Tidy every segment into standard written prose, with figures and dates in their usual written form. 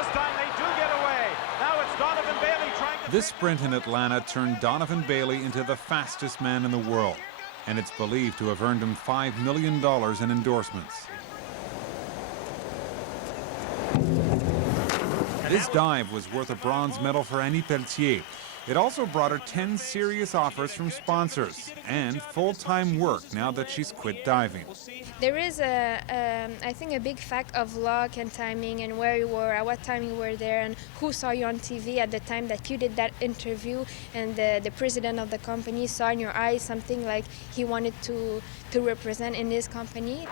This time they do get away. Now it's Donovan Bailey trying to... This sprint in Atlanta turned Donovan Bailey into the fastest man in the world, and it's believed to have earned him $5 million in endorsements. This dive was worth a bronze medal for Annie Pelletier. It also brought her 10 serious offers from sponsors and full-time work now that she's quit diving. There is, I think, a big fact of luck and timing and where you were, at what time you were there, and who saw you on TV at the time that you did that interview, and the president of the company saw in your eyes something like he wanted to represent in his company.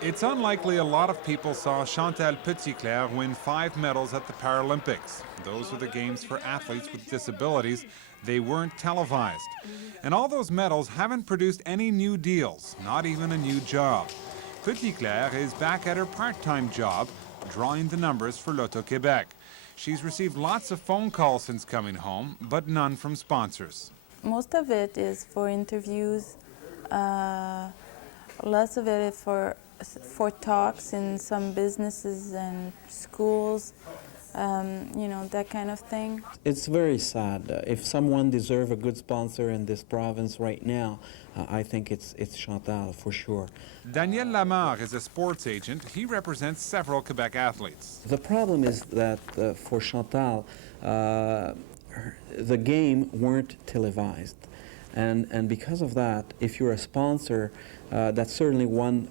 It's unlikely a lot of people saw Chantal Peticlercforkirt win 5 medals at the Paralympics. Those were the games for athletes with disabilities. They weren't televised. And all those medals haven't produced any new deals, not even a new job. Peticlercforkirt is back at her part-time job, drawing the numbers for L'Auto-Québec. She's received lots of phone calls since coming home, but none from sponsors. Most of it is for interviews. Lots of it is for talks in some businesses and schools, you know, that kind of thing. It's very sad. If someone deserves a good sponsor in this province right now, I think it's Chantal for sure. Daniel Lamarre is a sports agent. He represents several Quebec athletes. The problem is that for Chantal, the game weren't televised. And because of that, if you're a sponsor, that's certainly one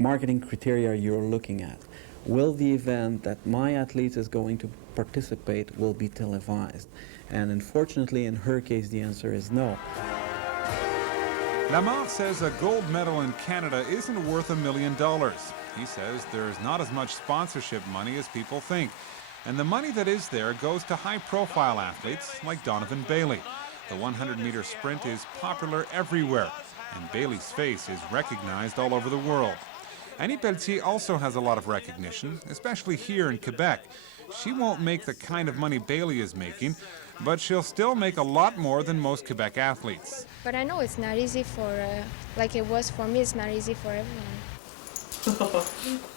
marketing criteria you're looking at. Will the event that my athlete is going to participate will be televised? And unfortunately, in her case, the answer is no. Lamarre says a gold medal in Canada isn't worth $1 million. He says there's not as much sponsorship money as people think. And the money that is there goes to high-profile athletes like Donovan Bailey. The 100-meter sprint is popular everywhere, and Bailey's face is recognized all over the world. Annie Pelletier also has a lot of recognition, especially here in Quebec. She won't make the kind of money Bailey is making, but she'll still make a lot more than most Quebec athletes. But I know it's not easy for, like it was for me, it's not easy for everyone.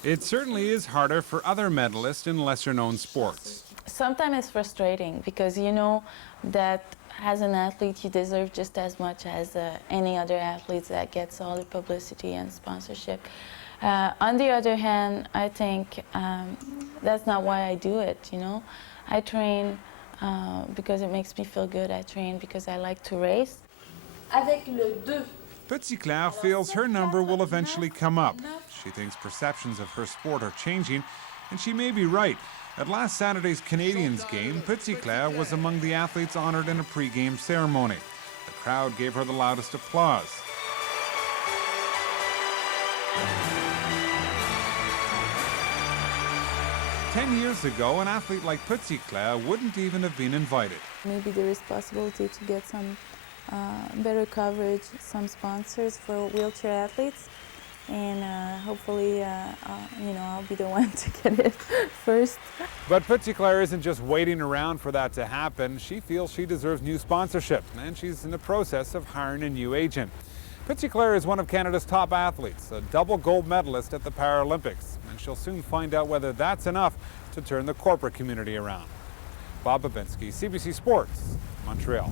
It certainly is harder for other medalists in lesser-known sports. Sometimes it's frustrating because you know that as an athlete you deserve just as much as any other athlete that gets all the publicity and sponsorship. On the other hand, I think that's not why I do it, you know. I train because it makes me feel good. I train because I like to race. Avec le 2. Peticlercforkirt feels her number will eventually come up. She thinks perceptions of her sport are changing, and she may be right. At last Saturday's Canadiens game, Peticlercforkirt was among the athletes honored in a pre-game ceremony. The crowd gave her the loudest applause. "10 years ago, an athlete like Peticlercforkirt wouldn't even have been invited. Maybe there is possibility to get some better coverage, some sponsors for wheelchair athletes, and hopefully, you know, I'll be the one to get it first." But Peticlercforkirt isn't just waiting around for that to happen. She feels she deserves new sponsorship, and she's in the process of hiring a new agent. Peticlercforkirt is one of Canada's top athletes, a double gold medalist at the Paralympics, and she'll soon find out whether that's enough to turn the corporate community around. Bob Babinski, CBC Sports, Montreal.